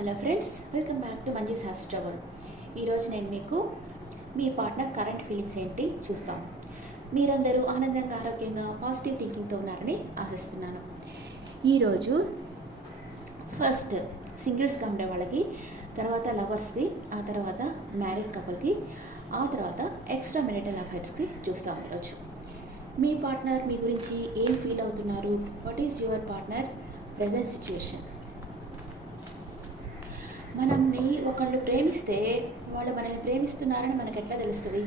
Hello friends, welcome back to Manji's హాస్ట్రబుల్. ఈరోజు నేను మీకు మీ పార్ట్నర్ కరెంట్ ఫీలింగ్స్ ఏంటి చూస్తాం. మీరందరూ ఆనందంగా, ఆరోగ్యంగా, పాజిటివ్ థింకింగ్తో ఉన్నారని ఆశిస్తున్నాను. ఈరోజు ఫస్ట్ సింగిల్స్గా ఉండే వాళ్ళకి, తర్వాత లవర్స్కి, ఆ తర్వాత మ్యారీడ్ కపుల్కి, ఆ తర్వాత ఎక్స్ట్రా మ్యారిటల్ అఫైర్స్కి చూస్తాం. ఈరోజు మీ పార్ట్నర్ మీ గురించి ఏం ఫీల్ అవుతున్నారు, what is your partner present situation. మనల్ని ఒకళ్ళు ప్రేమిస్తే వాళ్ళు మనల్ని ప్రేమిస్తున్నారని మనకు ఎట్లా తెలుస్తుంది?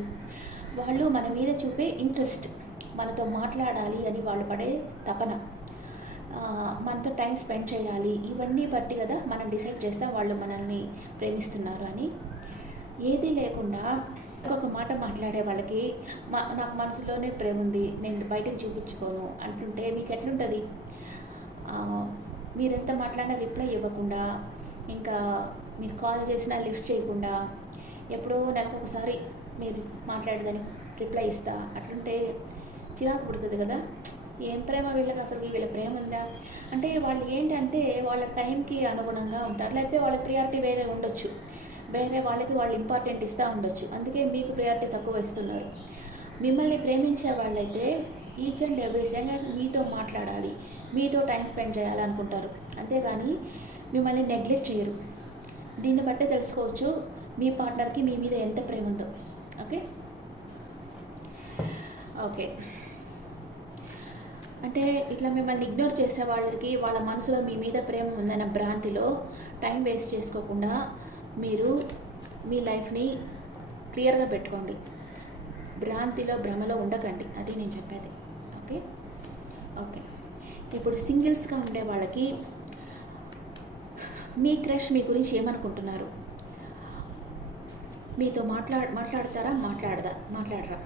వాళ్ళు మన మీద చూపే ఇంట్రెస్ట్, మనతో మాట్లాడాలి అని వాళ్ళు పడే తపన, మనతో టైం స్పెండ్ చేయాలి, ఇవన్నీ బట్టి కదా మనం డిసైడ్ చేస్తాం వాళ్ళు మనల్ని ప్రేమిస్తున్నారు అని. ఏది లేకుండా ఒక మాట మాట్లాడే వాళ్ళకి నాకు మనసులోనే ప్రేమ ఉంది, నేను బయటకు చూపించుకోను అంటుంటే మీకు ఎట్లుంటుంది? మీరెంత మాట్లాడినా రిప్లై ఇవ్వకుండా, ఇంకా మీరు కాల్ చేసినా లిఫ్ట్ చేయకుండా, ఎప్పుడో నెలకు ఒకసారి మీరు మాట్లాడేదని రిప్లై ఇస్తా అట్లుంటే చిరాకు పుడుతుంది కదా. ఏం ప్రేమ వీళ్ళకి, అసలు వీళ్ళ ప్రేమ ఉందా అంటే వాళ్ళు ఏంటంటే వాళ్ళ టైంకి అనుగుణంగా ఉంటారు, లేకపోతే వాళ్ళ ప్రియారిటీ వేరే ఉండొచ్చు, వేరే వాళ్ళకి వాళ్ళు ఇంపార్టెంట్ ఇస్తూ ఉండొచ్చు, అందుకే మీకు ప్రియారిటీ తక్కువ ఇస్తున్నారు. మిమ్మల్ని ప్రేమించే వాళ్ళైతే ఈచ్ అండ్ ఎవ్రీ సెకండ్ మీతో మాట్లాడాలి, మీతో టైం స్పెండ్ చేయాలనుకుంటారు, అంతేగాని మిమ్మల్ని నెగ్లెక్ట్ చేయరు. దీన్ని బట్టే తెలుసుకోవచ్చు మీ పార్ట్నర్కి మీ మీద ఎంత ప్రేమ ఉందో. ఓకే ఓకే అంటే ఇట్లా మిమ్మల్ని ఇగ్నోర్ చేసే వాళ్ళకి వాళ్ళ మనసులో మీ మీద ప్రేమ ఉందన్న భ్రాంతిలో టైం వేస్ట్ చేసుకోకుండా మీరు మీ లైఫ్ని క్లియర్గా పెట్టుకోండి. భ్రాంతిలో భ్రమలో ఉండకండి, అది నేను చెప్పేది. ఓకే ఓకే ఇప్పుడు సింగిల్స్గా ఉండే వాళ్ళకి మీ క్రష్ మీ గురించి ఏమనుకుంటున్నారు? మీతో మాట్లాడతారా, మాట్లాడరా?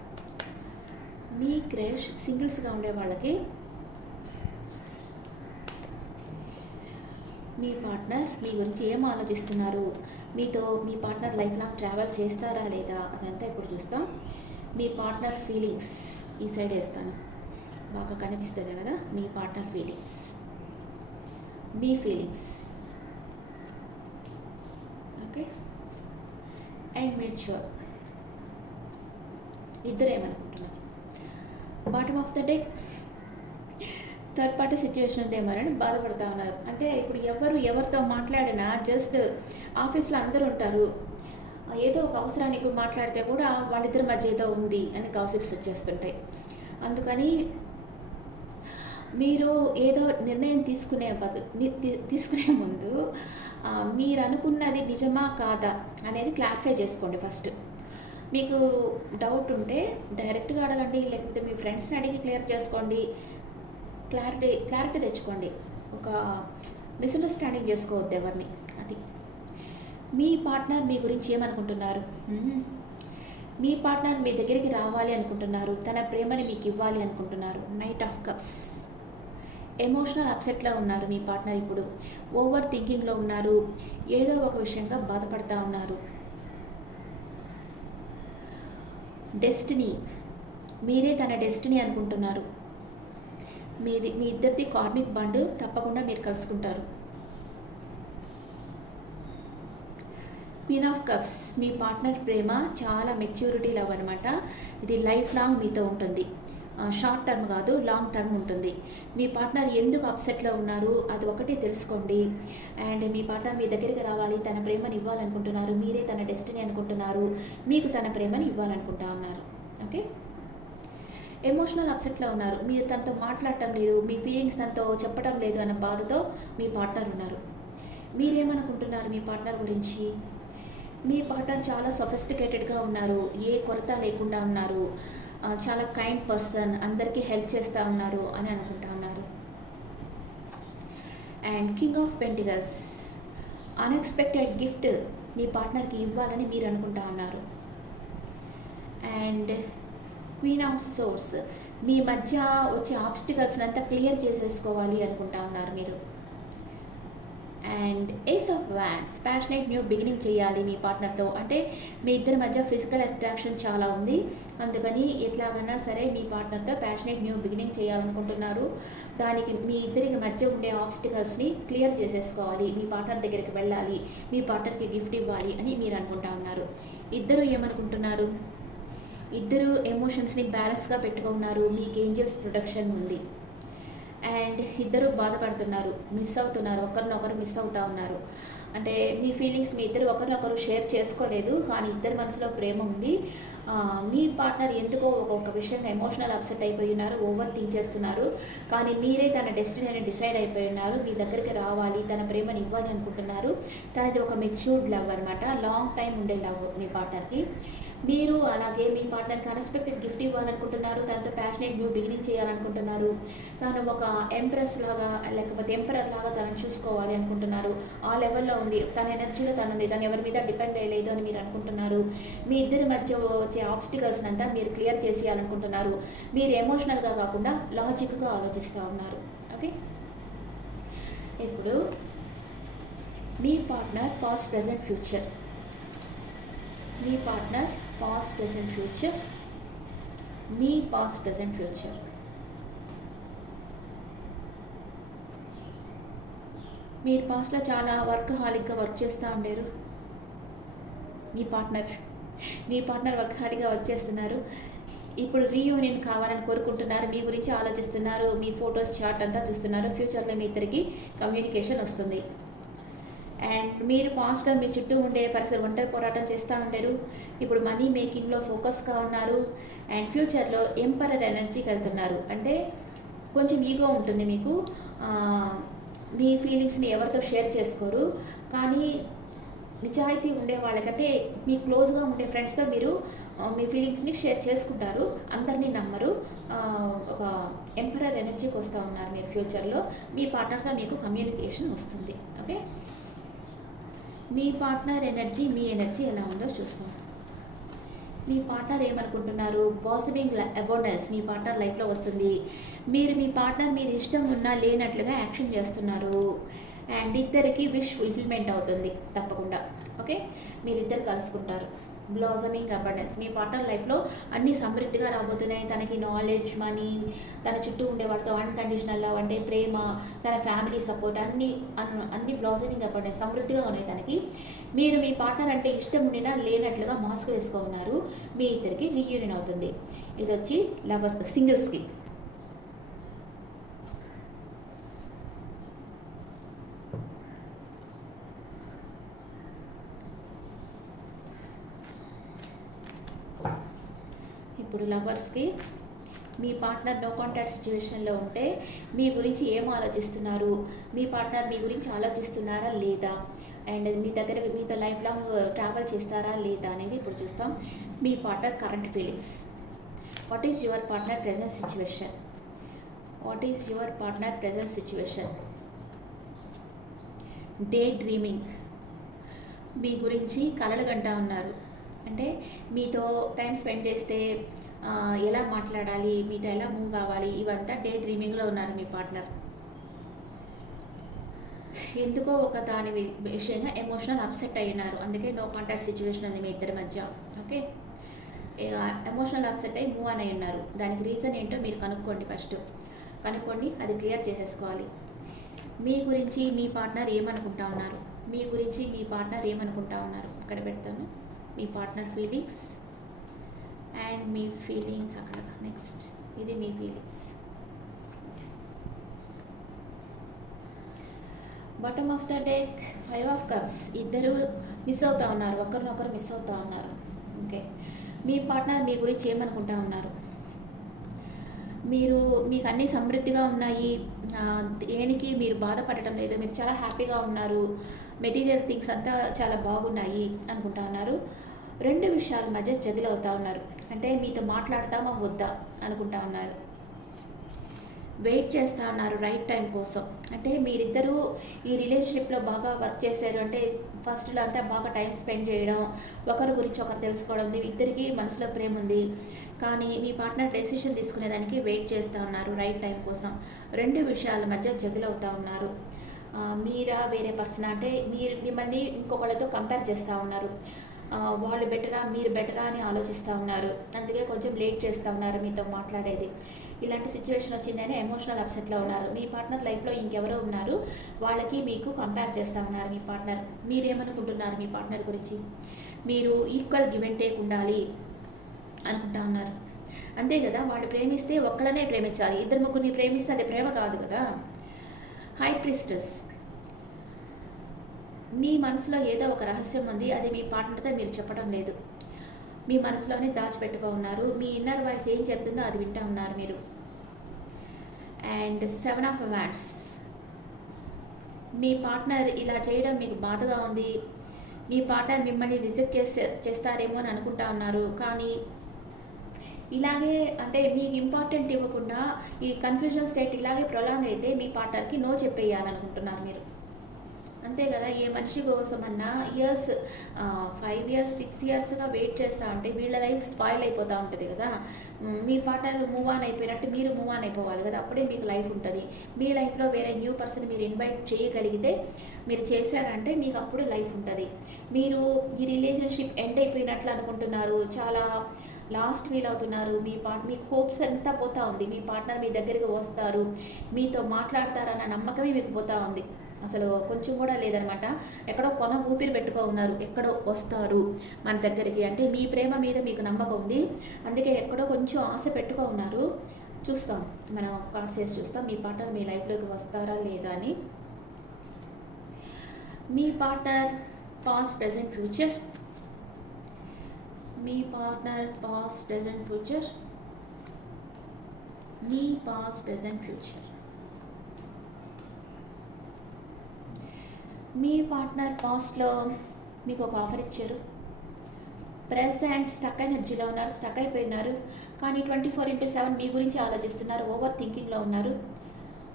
మీ క్రష్ సింగిల్స్గా ఉండే వాళ్ళకి మీ పార్ట్నర్ మీ గురించి ఏం ఆలోచిస్తున్నారు, మీతో మీ పార్ట్నర్ లైఫ్ లాంగ్ ట్రావెల్ చేస్తారా లేదా, అదంతా ఇప్పుడు చూస్తాం. మీ పార్ట్నర్ ఫీలింగ్స్ ఈ సైడ్ వేస్తాను, బాగా కనిపిస్తుంది కదా. మీ పార్ట్నర్ ఫీలింగ్స్, మీ ఫీలింగ్స్. ఓకే అండ్ మెచ్యూర్, ఇద్దరు ఏమనుకుంటున్నారు? Bottom of the day third party situation ఉందేమోనని బాధపడుతూ ఉన్నారు. అంటే ఇప్పుడు ఎవరితో మాట్లాడినా జస్ట్ ఆఫీస్లో అందరూ ఉంటారు, ఏదో ఒక అవసరానికి మాట్లాడితే కూడా వాళ్ళిద్దరి మధ్య ఏదో ఉంది అని గాసిప్స్ వచ్చేస్తుంటాయి. అందుకని మీరు ఏదో నిర్ణయం తీసుకునే ముందు మీరు అనుకున్నది నిజమా కాదా అనేది క్లారిఫై చేసుకోండి. ఫస్ట్ మీకు డౌట్ ఉంటే డైరెక్ట్గా అడగండి, లేకపోతే మీ ఫ్రెండ్స్ని అడిగి క్లియర్ చేసుకోండి. క్లారిటీ తెచ్చుకోండి. ఒక మిస్అండర్స్టాండింగ్ చేసుకోవద్దు ఎవరిని. అది మీ పార్ట్నర్ మీ గురించి ఏమనుకుంటున్నారు? మీ పార్ట్నర్ మీ దగ్గరికి రావాలి అనుకుంటున్నారు, తన ప్రేమని మీకు ఇవ్వాలి అనుకుంటున్నారు. నైట్ ఆఫ్ కప్స్, ఎమోషనల్ అప్సెట్లో ఉన్నారు మీ పార్ట్నర్. ఇప్పుడు ఓవర్ థింకింగ్లో ఉన్నారు, ఏదో ఒక విషయంగా బాధపడుతూ ఉన్నారు. డెస్టినీ, మీరే తన డెస్టినీ అనుకుంటున్నారు. మీ ఇద్దరిది కార్మిక్ బాండ్, తప్పకుండా మీరు కలుసుకుంటారు. క్వీన్ ఆఫ్ కప్స్, మీ పార్ట్నర్ ప్రేమ చాలా మెచ్యూరిటీ లవ్ అనమాట. ఇది లైఫ్ లాంగ్ మీతో ఉంటుంది, షార్ట్ టర్మ్ కాదు, లాంగ్ టర్మ్ ఉంటుంది. మీ పార్ట్నర్ ఎందుకు అప్సెట్లో ఉన్నారు అది ఒకటే తెలుసుకోండి. అండ్ మీ పార్ట్నర్ మీ దగ్గరికి రావాలి, తన ప్రేమని ఇవ్వాలనుకుంటున్నారు, మీరే తన డెస్టినీ అనుకుంటున్నారు, మీకు తన ప్రేమని ఇవ్వాలనుకుంటా ఉన్నారు. ఓకే ఎమోషనల్ అప్సెట్లో ఉన్నారు, మీరు తనతో మాట్లాడటం లేదు, మీ ఫీలింగ్స్ తనతో చెప్పడం లేదు అన్న బాధతో మీ పార్ట్నర్ ఉన్నారు. మీరేమనుకుంటున్నారు మీ పార్ట్నర్ గురించి? మీ పార్ట్నర్ చాలా సొఫిస్టికేటెడ్గా ఉన్నారు, ఏ కొరత లేకుండా ఉన్నారు, చాలా కైండ్ పర్సన్, అందరికీ హెల్ప్ చేస్తూ ఉన్నారు అని అనుకుంటా ఉన్నారు. And king of pentacles, unexpected gift మీ పార్ట్నర్కి ఇవ్వాలని మీరు అనుకుంటా ఉన్నారు. అండ్ క్వీన్ ఆఫ్ సోర్స్, మీ మధ్య వచ్చే ఆబ్స్టికల్స్ని అంతా క్లియర్ చేసేసుకోవాలి అనుకుంటా ఉన్నారు మీరు. And ace of wands, passionate new beginning చేయాలి మీ పార్ట్నర్తో. అంటే మీ ఇద్దరి మధ్య ఫిజికల్ అట్రాక్షన్ చాలా ఉంది, అందుకని ఎట్లాగైనా సరే మీ పార్ట్నర్తో ప్యాషనేట్ న్యూ బిగినింగ్ చేయాలనుకుంటున్నారు. దానికి మీ ఇద్దరికి మధ్య ఉండే ఆబ్స్టికల్స్ని క్లియర్ చేసేసుకోవాలి, మీ పార్ట్నర్ దగ్గరికి వెళ్ళాలి, మీ పార్ట్నర్కి గిఫ్ట్ ఇవ్వాలి అని మీరు అనుకుంటా ఉన్నారు. ఇద్దరు ఏమనుకుంటున్నారు, ఇద్దరు ఎమోషన్స్ని బ్యాలెన్స్గా పెట్టుకున్నారు, మీకు ఏంజల్స్ ప్రొటెక్షన్ ఉంది. అండ్ ఇద్దరు బాధపడుతున్నారు, మిస్ అవుతున్నారు, ఒకరినొకరు మిస్ అవుతూ ఉన్నారు. అంటే మీ ఫీలింగ్స్ మీ ఇద్దరు ఒకరినొకరు షేర్ చేసుకోలేదు, కానీ ఇద్దరి మనసులో ప్రేమ ఉంది. మీ పార్ట్నర్ ఎందుకో ఒక్కొక్క విషయంగా ఎమోషనల్ అప్సెట్ అయిపోయి ఉన్నారు, ఓవర్ థింక్ చేస్తున్నారు. కానీ మీరే తన డెస్టినీని డిసైడ్ అయిపోయి ఉన్నారు, మీ దగ్గరికి రావాలి, తన ప్రేమని ఇవ్వాలి అనుకుంటున్నారు. తనది ఒక మెచ్యూర్డ్ లవ్ అనమాట, లాంగ్ టైం ఉండే లవ్ మీ పార్ట్నర్కి. మీరు అలాగే మీ పార్ట్నర్కి అన్ఎక్స్పెక్టెడ్ గిఫ్ట్ ఇవ్వాలనుకుంటున్నారు, తనతో ప్యాషనేట్ న్యూ బిగినింగ్ చేయాలనుకుంటున్నారు. తను ఒక ఎంప్రెస్ లాగా లేకపోతే ఎంపరర్ లాగా తనని చూసుకోవాలి అనుకుంటున్నారు. ఆ లెవెల్లో ఉంది, తన ఎనర్జీలో తనుంది, తను ఎవరి మీద డిపెండ్ అయ్యలేదు అని మీరు అనుకుంటున్నారు. మీ ఇద్దరి మధ్య వచ్చే ఆబ్స్టికల్స్ అంతా మీరు క్లియర్ చేసేయాలనుకుంటున్నారు. మీరు ఎమోషనల్గా కాకుండా లాజిక్గా ఆలోచిస్తూ ఉన్నారు. ఓకే, ఇప్పుడు మీ పార్ట్నర్ పాస్ట్ ప్రెజెంట్ ఫ్యూచర్, మీ పార్ట్నర్ పాస్ట్ ప్రెజెంట్ ఫ్యూచర్, మీ పాస్ట్ ప్రెజెంట్ ఫ్యూచర్. మీరు పాస్ట్లో చాలా హాలిక్గా వర్క్ చేస్తూ ఉండేరు. మీ పార్ట్నర్ వర్క్ హాలిక్గా వర్క్ చేస్తున్నారు. ఇప్పుడు రీయూనియన్ కావాలని కోరుకుంటున్నారు, మీ గురించి ఆలోచిస్తున్నారు, మీ ఫొటోస్ చార్ట్ అంతా చూస్తున్నారు. ఫ్యూచర్లో మీ ఇద్దరికి కమ్యూనికేషన్ వస్తుంది. అండ్ మీరు పాస్ట్లో మీ చుట్టూ ఉండే పరిసర ఒంటరి పోరాటం చేస్తూ ఉంటారు. ఇప్పుడు మనీ మేకింగ్లో ఫోకస్గా ఉన్నారు. అండ్ ఫ్యూచర్లో ఎంపరర్ ఎనర్జీకి వెళ్తున్నారు. అంటే కొంచెం ఈగో ఉంటుంది మీకు, మీ ఫీలింగ్స్ని ఎవరితో షేర్ చేసుకోరు. కానీ నిజాయితీ ఉండే వాళ్ళకంటే మీ క్లోజ్గా ఉండే ఫ్రెండ్స్తో మీరు మీ ఫీలింగ్స్ని షేర్ చేసుకుంటారు, అందరినీ నమ్మరు. ఒక ఎంపరర్ ఎనర్జీకి వస్తూ ఉన్నారు మీరు ఫ్యూచర్లో. మీ పార్ట్నర్తో మీకు కమ్యూనికేషన్ వస్తుంది. ఓకే, మీ పార్ట్నర్ ఎనర్జీ మీ ఎనర్జీ ఎలా ఉందో చూస్తాం. మీ పార్ట్నర్ ఏమనుకుంటున్నారు, పాసిబుల్ అబౌండెన్స్ మీ పార్ట్నర్ లైఫ్లో వస్తుంది. మీరు మీ పార్ట్నర్ మీద ఇష్టం ఉన్నా లేనట్లుగా యాక్షన్ చేస్తున్నారు. అండ్ ఇద్దరికి విష్ ఫుల్ఫిల్మెంట్ అవుతుంది తప్పకుండా. ఓకే, మీరిద్దరు కలుసుకుంటారు. బ్లాజమింగ్ అబండెన్స్, మీ పార్ట్నర్ లైఫ్లో అన్నీ సమృద్ధిగా రాబోతున్నాయి. తనకి నాలెడ్జ్, మనీ, తన చుట్టూ ఉండే వాటితో అన్కండిషనల్ లవ్ అంటే ప్రేమ, తన ఫ్యామిలీ సపోర్ట్ అన్ని బ్లాజమింగ్ అబండెన్స్ సమృద్ధిగా ఉన్నాయి తనకి. మీరు మీ పార్ట్నర్ అంటే ఇష్టం ఉండినా లేనట్లుగా మాస్క్ వేసుకున్నారు. మీ ఇద్దరికి రీయూనియన్ అవుతుంది. ఇది వచ్చి లవర్స్ సింగిల్స్కి. ఇప్పుడు లవర్స్కి, మీ పార్ట్నర్ నో కాంటాక్ట్ సిచ్యువేషన్లో ఉంటే మీ గురించి ఏం ఆలోచిస్తున్నారు, మీ పార్ట్నర్ మీ గురించి ఆలోచిస్తున్నారా లేదా, అండ్ మీ దగ్గరికి మీతో లైఫ్ లాంగ్ ట్రావెల్ చేస్తారా లేదా అనేది ఇప్పుడు చూస్తాం. మీ partner current feelings. What is your partner present situation? What is your partner present situation? Daydreaming, మీ గురించి కలలు గంటా ఉన్నారు. అంటే మీతో టైం స్పెండ్ చేస్తే ఎలా మాట్లాడాలి, మీతో ఎలా మూవ్ కావాలి, ఇవంతా డే డ్రీమింగ్లో ఉన్నారు మీ పార్ట్నర్. ఎందుకో ఒక దాని విషయంగా ఎమోషనల్ అప్సెట్ అయినారు, అందుకే నో కాంటాక్ట్ సిచ్యువేషన్ ఉంది మీ ఇద్దరి మధ్య. ఓకే, ఎమోషనల్ అప్సెట్ అయ్యి మూవ్ అని ఉన్నారు. దానికి రీజన్ ఏంటో మీరు కనుక్కోండి, అది క్లియర్ చేసేసుకోవాలి. మీ గురించి మీ పార్ట్నర్ ఏమనుకుంటా ఉన్నారు, మీ గురించి మీ పార్ట్నర్ ఏమనుకుంటా ఉన్నారు అక్కడ పెడతాను. మీ పార్ట్నర్ ఫీలింగ్స్ అండ్ మీ ఫీలింగ్స్ అక్కడ. నెక్స్ట్ ఇది మీ feelings. Bottom of the deck 5 of cups. ఇద్దరు మిస్ అవుతూ ఉన్నారు, ఒకరినొకరు మిస్ అవుతూ ఉన్నారు. ఓకే, మీ పార్ట్నర్ మీ గురించి ఏమనుకుంటా ఉన్నారు, మీకు అన్నీ సమృద్ధిగా ఉన్నాయి, దేనికి మీరు బాధపడటం లేదు, మీరు చాలా హ్యాపీగా ఉన్నారు, మెటీరియల్ థింగ్స్ అంతా చాలా బాగున్నాయి అనుకుంటా ఉన్నారు. 2 విషయాల మధ్య జగిల్ అవుతూ ఉన్నారు. అంటే మీతో మాట్లాడతామా వద్దా అనుకుంటా ఉన్నారు. వెయిట్ చేస్తూ ఉన్నారు రైట్ టైం కోసం. అంటే మీరిద్దరూ ఈ రిలేషన్షిప్లో బాగా వర్క్ చేశారు. అంటే ఫస్ట్లో అంతా బాగా టైం స్పెండ్ చేయడం, ఒకరి గురించి ఒకరు తెలుసుకోవడం, ఇద్దరికి మనసులో ప్రేమ ఉంది. కానీ మీ పార్ట్నర్ డెసిషన్ తీసుకునేదానికి వెయిట్ చేస్తూ ఉన్నారు రైట్ టైం కోసం. 2 విషయాల మధ్య జగిల్ అవుతూ ఉన్నారు. మీరా వేరే పర్సన్ అంటే మీరు మిమ్మల్ని ఇంకొకళ్ళతో కంపేర్ చేస్తూ ఉన్నారు. వాళ్ళు బెటరా మీరు బెటరా అని ఆలోచిస్తూ ఉన్నారు. అందుకే కొంచెం లేట్ చేస్తూ ఉన్నారు మీతో మాట్లాడేది. ఇలాంటి సిచ్యువేషన్ వచ్చిందని ఎమోషనల్ అప్సెట్లో ఉన్నారు. మీ పార్ట్నర్ లైఫ్లో ఇంకెవరో ఉన్నారు, వాళ్ళకి మీకు కంపేర్ చేస్తూ ఉన్నారు మీ పార్ట్నర్. మీరేమనుకుంటున్నారు మీ పార్ట్నర్ గురించి? మీరు ఈక్వల్ గివ్ అండ్ టేక్ ఉండాలి అనుకుంటా ఉన్నారు. అంతే కదా, వాళ్ళు ప్రేమిస్తే ఒక్కళ్ళనే ప్రేమించాలి. ఇద్దరు ముగ్గురిని ప్రేమిస్తే అది ప్రేమ కాదు కదా. హై ప్రిస్టెస్, మీ మనసులో ఏదో ఒక రహస్యం ఉంది, అది మీ పార్ట్నర్తో మీరు చెప్పడం లేదు. మీ మనసులోనే దాచిపెట్టుకో ఉన్నారు. మీ ఇన్నర్ వాయిస్ ఏం చెప్తుందో అది వింటూ ఉన్నారు మీరు. And 7 of wands, me partner ఇలా చేయడం మీకు బాధగా ఉంది. మీ పార్ట్నర్ మిమ్మల్ని రిజెక్ట్ చేస్తారేమో అని అనుకుంటా ఉన్నారు. కానీ ఇలాగే అంటే మీకు ఇంపార్టెంట్ ఇవ్వకుండా ఈ కన్ఫ్యూజన్ స్టేట్ ఇలాగే ప్రొలాంగ్ అయితే మీ పార్ట్నర్కి నో చెప్పేయాలనుకుంటున్నారు మీరు. అంతే కదా, ఏ మనిషి కోసమన్నా ఇయర్స్ 5 ఇయర్స్ 6 ఇయర్స్గా వెయిట్ చేస్తూ ఉంటే వీళ్ళ లైఫ్ స్పాయిల్ అయిపోతూ ఉంటుంది కదా. మీ పార్ట్నర్ మూవ్ ఆన్ అయిపోయినట్టు మీరు మూవ్ ఆన్ అయిపోవాలి కదా, అప్పుడే మీకు లైఫ్ ఉంటుంది. మీ లైఫ్లో వేరే న్యూ పర్సన్ మీరు ఇన్వైట్ చేయగలిగితే, మీరు చేశారంటే మీకు అప్పుడు లైఫ్ ఉంటుంది. మీరు ఈ రిలేషన్షిప్ ఎండ్ అయిపోయినట్లు అనుకుంటున్నారు, చాలా లాస్ట్ ఫీల్ అవుతున్నారు. మీకు హోప్స్ అంతా పోతూ ఉంది. మీ పార్ట్నర్ మీ దగ్గరికి వస్తారు, మీతో మాట్లాడతారన్న నమ్మకమే మీకు పోతూ ఉంది. అసలు కొంచెం కూడా లేదనమాట. ఎక్కడో కొన ఊపిరి పెట్టుకో ఉన్నారు, ఎక్కడో వస్తారు మన దగ్గరికి అంటే మీ ప్రేమ మీద మీకు నమ్మకం ఉంది. అందుకే ఎక్కడో కొంచెం ఆశ పెట్టుకో ఉన్నారు. చూస్తాం, మనం కార్డ్స్ వేసి చూస్తాం మీ పార్ట్నర్ మీ లైఫ్లోకి వస్తారా లేదా అని. మీ పార్ట్నర్ పాస్ట్ ప్రెజెంట్ ఫ్యూచర్, మీ పార్ట్నర్ పాస్ట్ ప్రెజెంట్ ఫ్యూచర్, మీ పాస్ట్ ప్రెజెంట్ ఫ్యూచర్. మీ పార్ట్నర్ పాస్ట్లో మీకు ఒక ఆఫర్ ఇచ్చారు. ప్రెజెంట్ స్టక్ ఎనర్జీలో ఉన్నారు, స్టక్ అయిపోయినారు. కానీ 24/7 మీ గురించి ఆలోచిస్తున్నారు, ఓవర్ థింకింగ్లో ఉన్నారు.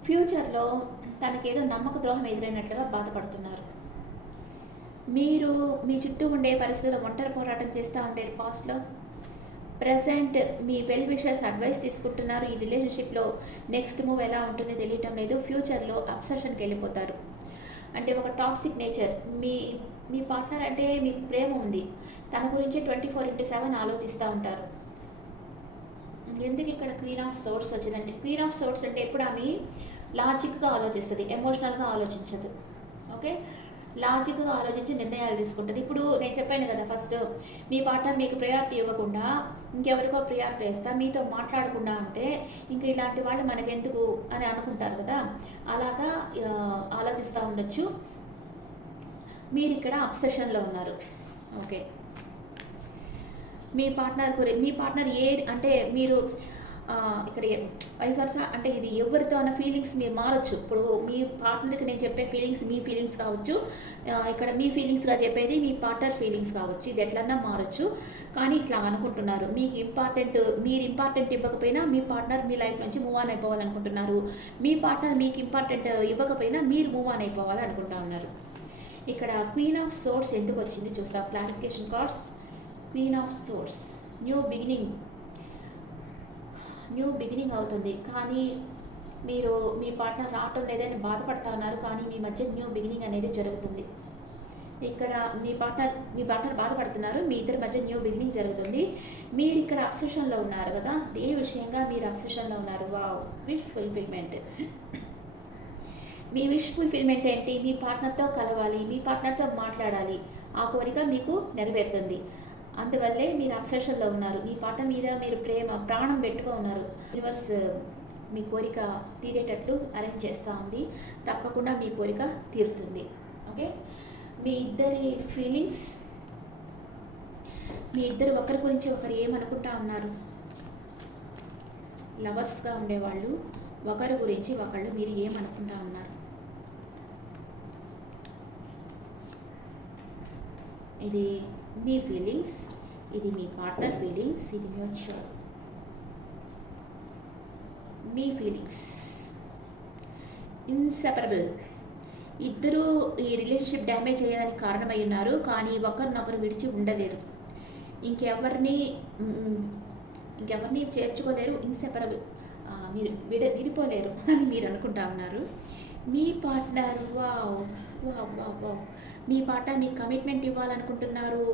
ఫ్యూచర్లో తనకేదో నమ్మక ద్రోహం ఎదురైనట్లుగా బాధపడుతున్నారు. మీరు మీ చుట్టూ ఉండే పరిస్థితుల్లో ఒంటరి పోరాటం చేస్తూ ఉంటారు పాస్ట్లో. ప్రజెంట్ మీ వెల్ విషర్స్ అడ్వైస్ తీసుకుంటున్నారు. ఈ రిలేషన్షిప్లో నెక్స్ట్ మూవ్ ఎలా ఉంటుందో తెలియటం లేదు. ఫ్యూచర్లో అబ్సెషన్కి వెళ్ళిపోతారు. అంటే ఒక టాక్సిక్ నేచర్. మీ పార్ట్నర్ అంటే మీకు ప్రేమ ఉంది, తన గురించి 24/7 ఆలోచిస్తూ ఉంటారు. ఎందుకు ఇక్కడ క్వీన్ ఆఫ్ సోర్స్ వచ్చిందంటే, క్వీన్ ఆఫ్ సోర్స్ అంటే ఎప్పుడు ఆమె లాజిక్గా ఆలోచిస్తుంది, ఎమోషనల్గా ఆలోచించదు. ఓకే, లాజిక్గా ఆలోచించి నిర్ణయాలు తీసుకుంటుంది. ఇప్పుడు నేను చెప్పాను కదా, ఫస్ట్ మీ పార్ట్నర్ మీకు ప్రయారిటీ ఇవ్వకుండా ఇంకెవరికో ప్రియారిటీ వేస్తా, మీతో మాట్లాడకుండా ఉంటే ఇంక ఇలాంటి వాళ్ళు మనకెందుకు అని అనుకుంటారు కదా, అలాగా ఆలోచిస్తూ ఉండొచ్చు. మీరు ఇక్కడ అబ్సెషన్లో ఉన్నారు. ఓకే, మీ పార్ట్నర్ అంటే మీరు ఇక్కడ వైస్ వర్సా అంటే ఇది ఎవరితో అన్న ఫీలింగ్స్ మీరు మారచ్చు. ఇప్పుడు మీ పార్ట్నర్కి నేను చెప్పే ఫీలింగ్స్ మీ ఫీలింగ్స్ కావచ్చు, ఇక్కడ మీ ఫీలింగ్స్గా చెప్పేది మీ పార్ట్నర్ ఫీలింగ్స్ కావచ్చు. ఇది ఎట్లన్నా మారచ్చు. కానీ ఇట్లా అనుకుంటున్నారు, మీరు ఇంపార్టెంట్ ఇవ్వకపోయినా మీ పార్ట్నర్ మీ లైఫ్ నుంచి మూవ్ ఆన్ అయిపోవాలనుకుంటున్నారు. మీ పార్ట్నర్ మీకు ఇంపార్టెంట్ ఇవ్వకపోయినా మీరు మూవ్ ఆన్ అయిపోవాలనుకుంటా ఉన్నారు. ఇక్కడ క్వీన్ ఆఫ్ సోర్స్ ఎందుకు వచ్చింది చూస్తాం. Clarification cards. Queen of source, new beginning అవుతుంది. కానీ మీరు మీ పార్ట్నర్ రావటం లేదని బాధపడతా ఉన్నారు. కానీ మీ మధ్య న్యూ బిగినింగ్ అనేది జరుగుతుంది. ఇక్కడ మీ పార్ట్నర్ బాధపడుతున్నారు, మీ ఇద్దరి మధ్య న్యూ బిగినింగ్ జరుగుతుంది. మీరు ఇక్కడ అబ్సెషన్లో ఉన్నారు కదా, ఏ విషయంగా మీరు అబ్సెషన్లో ఉన్నారు. Wow, wish fulfilment. మీ విష్ ఫుల్ఫిల్మెంట్ ఏంటి? మీ పార్ట్నర్తో కలవాలి, మీ పార్ట్నర్తో మాట్లాడాలి. ఆ కోరిక మీకు నెరవేరుతుంది. అందువల్లే మీరు అబ్సెషన్లో ఉన్నారు. మీ పార్ట్నర్ మీద మీరు ప్రాణం పెట్టుకో ఉన్నారు. యూనివర్స్ మీ కోరిక తీరేటట్లు అరేంజ్ చేస్తూ ఉంది. తప్పకుండా మీ కోరిక తీరుతుంది. ఓకే, మీ ఇద్దరి ఫీలింగ్స్, మీ ఇద్దరు ఒకరి గురించి ఒకరు ఏమనుకుంటా ఉన్నారు. లవర్స్గా ఉండేవాళ్ళు ఒకరి గురించి ఒకళ్ళు మీరు ఏమనుకుంటా ఉన్నారు. ఇది మీ ఫీలింగ్స్, ఇది మీ పార్ట్నర్ ఫీలింగ్స్, ఇది మ్యూచువల్. మీ ఫీలింగ్స్ ఇన్సెపరబుల్. ఇద్దరూ ఈ రిలేషన్షిప్ డ్యామేజ్ అయ్యేదానికి కారణమై ఉన్నారు. కానీ ఒకరినొకరు విడిచి ఉండలేరు, ఇంకెవరిని చేర్చుకోలేరు. ఇన్సెపరబుల్, మీరు విడిపోలేరు అని మీరు అనుకుంటా ఉన్నారు. మీ partner wow wow wow wow మీ పార్ట్నర్ మీకు కమిట్మెంట్ ఇవ్వాలనుకుంటున్నారు,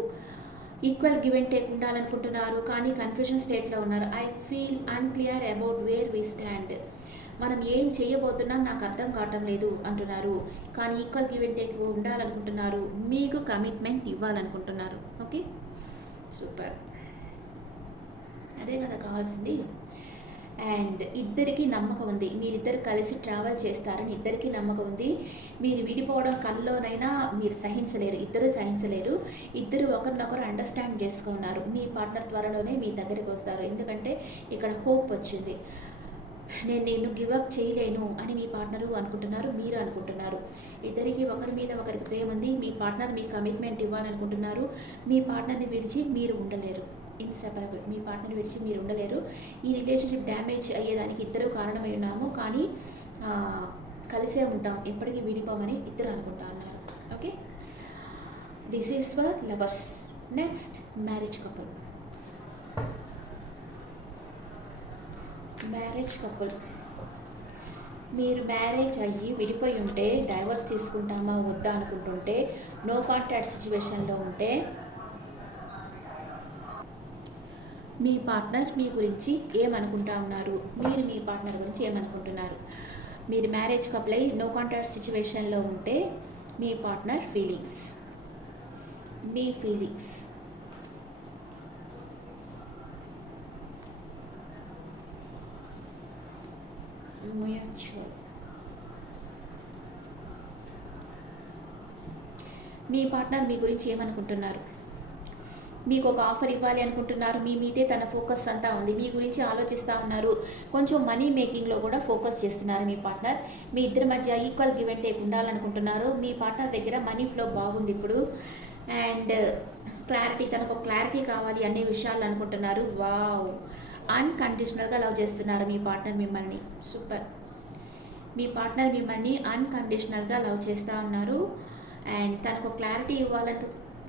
ఈక్వల్ గివ్ అండ్ టేక్ ఉండాలనుకుంటున్నారు, కానీ కన్ఫ్యూజన్ స్టేట్లో ఉన్నారు. I feel unclear about where we stand. మనం ఏం చేయబోతున్నాం నాకు అర్థం కావటం లేదు అంటున్నారు, కానీ ఈక్వల్ గివ్ అండ్ టేక్ ఉండాలనుకుంటున్నారు, మీకు కమిట్మెంట్ ఇవ్వాలనుకుంటున్నారు. ఓకే, సూపర్, అదే కదా కావాల్సింది. అండ్ ఇద్దరికీ నమ్మకం ఉంది, మీరిద్దరు కలిసి ట్రావెల్ చేస్తారని ఇద్దరికీ నమ్మకం ఉంది. మీరు విడిపోవడం కల్లోనైనా మీరు సహించలేరు, ఇద్దరు సహించలేరు. ఇద్దరు ఒకరినొకరు అండర్స్టాండ్ చేసుకున్నారు. మీ పార్ట్నర్ త్వరలోనే మీ దగ్గరికి వస్తారు, ఎందుకంటే ఇక్కడ హోప్ వచ్చింది. నేను గివప్ చేయలేను అని మీ పార్ట్నరు అనుకుంటున్నారు, మీరు అనుకుంటున్నారు. ఇద్దరికి ఒకరి మీద ఒకరికి ప్రేమ ఉంది. మీ పార్ట్నర్ మీకు కమిట్మెంట్ ఇవ్వాలనుకుంటున్నారు. మీ పార్ట్నర్ని విడిచి మీరు ఉండలేరు, ఇన్సెపరబుల్. మీ పార్ట్నర్ విడిచి మీరు ఉండలేరు. ఈ రిలేషన్షిప్ డ్యామేజ్ అయ్యేదానికి ఇద్దరు కారణమై ఉన్నాము, కానీ కలిసే ఉంటాం, ఎప్పటికీ విడిపోమని ఇద్దరు అనుకుంటా ఉన్నారు. Okay, this is for lovers. Next marriage couple. Marriage couple, మీరు మ్యారేజ్ అయ్యి విడిపోయి ఉంటే, డైవర్స్ తీసుకుంటామా వద్దా అనుకుంటుంటే, నో కాంటాక్ట్ సిచ్యువేషన్లో ఉంటే, మీ పార్ట్నర్ మీ గురించి ఏమనుకుంటా ఉన్నారు, మీరు మీ పార్ట్నర్ గురించి ఏమనుకుంటున్నారు. మీరు మ్యారేజ్ కపుల్ అయ్యి నో కాంటాక్ట్ సిచ్యువేషన్లో ఉంటే, మీ పార్ట్నర్ ఫీలింగ్స్, మీ ఫీలింగ్స్. మ్యూచువల్. మీ పార్ట్నర్ మీ గురించి ఏమనుకుంటున్నారు, మీకు ఒక ఆఫర్ ఇవ్వాలి అనుకుంటున్నారు, మీ మీదే తన ఫోకస్ అంతా ఉంది, మీ గురించి ఆలోచిస్తూ ఉన్నారు. కొంచెం మనీ మేకింగ్లో కూడా ఫోకస్ చేస్తున్నారు మీ పార్ట్నర్. మీ ఇద్దరి మధ్య ఈక్వల్ గివ్ అండ్ టేక్ ఉండాలనుకుంటున్నారు. మీ పార్ట్నర్ దగ్గర మనీ ఫ్లో బాగుంది ఇప్పుడు. అండ్ క్లారిటీ, తనకు క్లారిటీ కావాలి అన్ని విషయాలు అనుకుంటున్నారు. వావ్, అన్కండిషనల్గా లవ్ చేస్తున్నారు మీ పార్ట్నర్ మిమ్మల్ని. సూపర్. మీ పార్ట్నర్ మిమ్మల్ని అన్కండిషనల్గా లవ్ చేస్తూ ఉన్నారు. అండ్ తనకు క్లారిటీ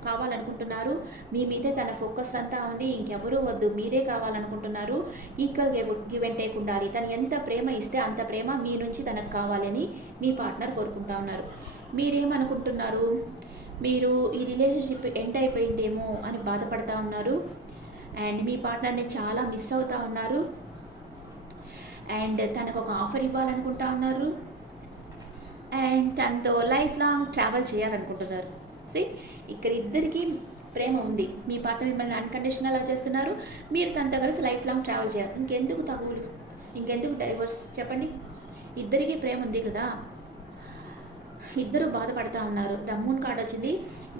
కావాలనుకుంటున్నారు. మీ మీదే తన ఫోకస్ అంతా ఉంది, ఇంకెవరూ వద్దు, మీరే కావాలనుకుంటున్నారు. ఈక్వల్ గివ్ అండ్ టేక్ ఉండాలి. తను ఎంత ప్రేమ ఇస్తే అంత ప్రేమ మీ నుంచి తనకు కావాలని మీ పార్ట్నర్ కోరుకుంటా ఉన్నారు. మీరేమనుకుంటున్నారు, మీరు ఈ రిలేషన్షిప్ ఎండ్ అయిపోయిందేమో అని బాధపడతా ఉన్నారు. అండ్ మీ పార్ట్నర్ని చాలా మిస్ అవుతూ ఉన్నారు. అండ్ తనకు ఒక ఆఫర్ ఇవ్వాలనుకుంటా ఉన్నారు. అండ్ తనతో లైఫ్ లాంగ్ ట్రావెల్ చేయాలనుకుంటున్నారు. ఇక్కడ ఇద్దరికి ప్రేమ ఉంది. మీ పార్ట్నర్ మిమ్మల్ని అన్కండిషనల్ లవ్ చేస్తున్నారు, మీరు తనతో కలిసి లైఫ్ లాంగ్ ట్రావెల్ చేయాలి. ఇంకెందుకు తగులు, ఇంకెందుకు డైవర్స్ చెప్పండి. ఇద్దరికి ప్రేమ ఉంది కదా. ఇద్దరు బాధపడుతూ ఉన్నారు. ద మూన్ కార్డ్ వచ్చింది.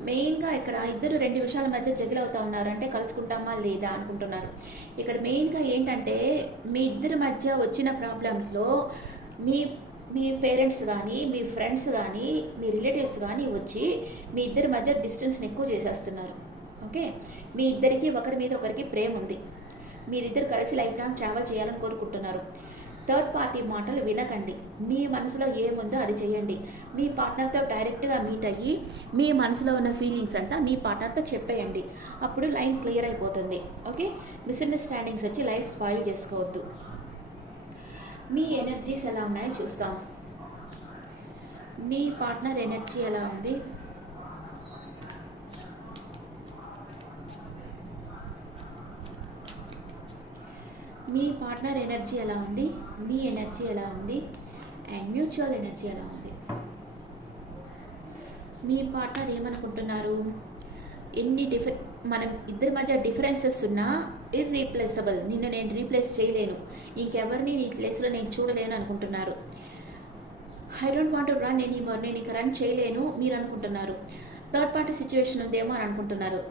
మెయిన్గా ఇక్కడ ఇద్దరు రెండు విషయాల మధ్య జగిల్ అవుతూ ఉన్నారు. అంటే కలుసుకుంటామా లేదా అనుకుంటున్నారు. ఇక్కడ మెయిన్గా ఏంటంటే, మీ ఇద్దరి మధ్య వచ్చిన ప్రాబ్లంలో మీ పేరెంట్స్ కానీ, మీ ఫ్రెండ్స్ కానీ, మీ రిలేటివ్స్ కానీ వచ్చి మీ ఇద్దరి మధ్య డిస్టెన్స్ని ఎక్కువ చేసేస్తున్నారు. ఓకే, మీ ఇద్దరికి ఒకరి మీద ఒకరికి ప్రేమ ఉంది. మీరిద్దరు కలిసి లైఫ్ లాంగ్ ట్రావెల్ చేయాలని కోరుకుంటున్నారు. థర్డ్ పార్టీ మాటలు వినకండి. మీ మనసులో ఏముందో అది చేయండి. మీ పార్ట్నర్తో డైరెక్ట్గా మీట్ అయ్యి మీ మనసులో ఉన్న ఫీలింగ్స్ అంతా మీ పార్ట్నర్తో చెప్పేయండి. అప్పుడు లైన్ క్లియర్ అయిపోతుంది. ఓకే, మిస్అండర్స్టాండింగ్స్ వచ్చి లైఫ్ స్పాయిల్ చేసుకోవద్దు. మీ ఎనర్జీస్ ఎలా ఉన్నాయో చూస్తాం. మీ పార్ట్నర్ ఎనర్జీ ఎలా ఉంది, మీ పార్ట్నర్ ఎనర్జీ ఎలా ఉంది, మీ ఎనర్జీ ఎలా ఉంది, అండ్ మ్యూచువల్ ఎనర్జీ ఎలా ఉంది. మీ పార్ట్నర్ ఏమనుకుంటున్నారు, మనం ఇద్దరి మధ్య డిఫరెన్సెస్ ఉన్నా ఇర్రీప్లేసబుల్, నిన్ను నేను రీప్లేస్ చేయలేను, ఇంకెవరిని నీ ప్లేస్లో నేను చూడలేను అనుకుంటున్నారు. I don't want to run anymore, నేను ఇక రన్ చేయలేను మీరు అనుకుంటున్నారు. థర్డ్ పార్టీ సిచ్యువేషన్ ఉందేమో అని అనుకుంటున్నారు.